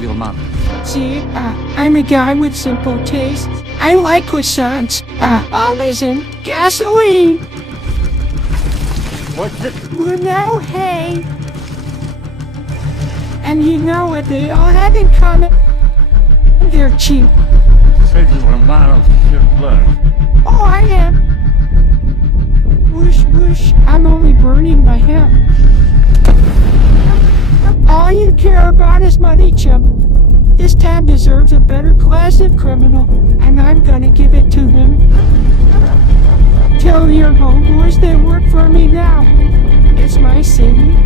told your mom? See, I'm a guy with simple tastes. I like croissants, olives, and gasoline. What's it? Well, now, hey. And you know what they all have in common? They're cheap. Said you were a man of pure blood. Oh, I am. Whoosh, whoosh. I'm only burning my hair. All you care about is money, chump. This town deserves a better class of criminal, and I'm gonna give it to him. Tell your homeboys they work for me now. It's my city.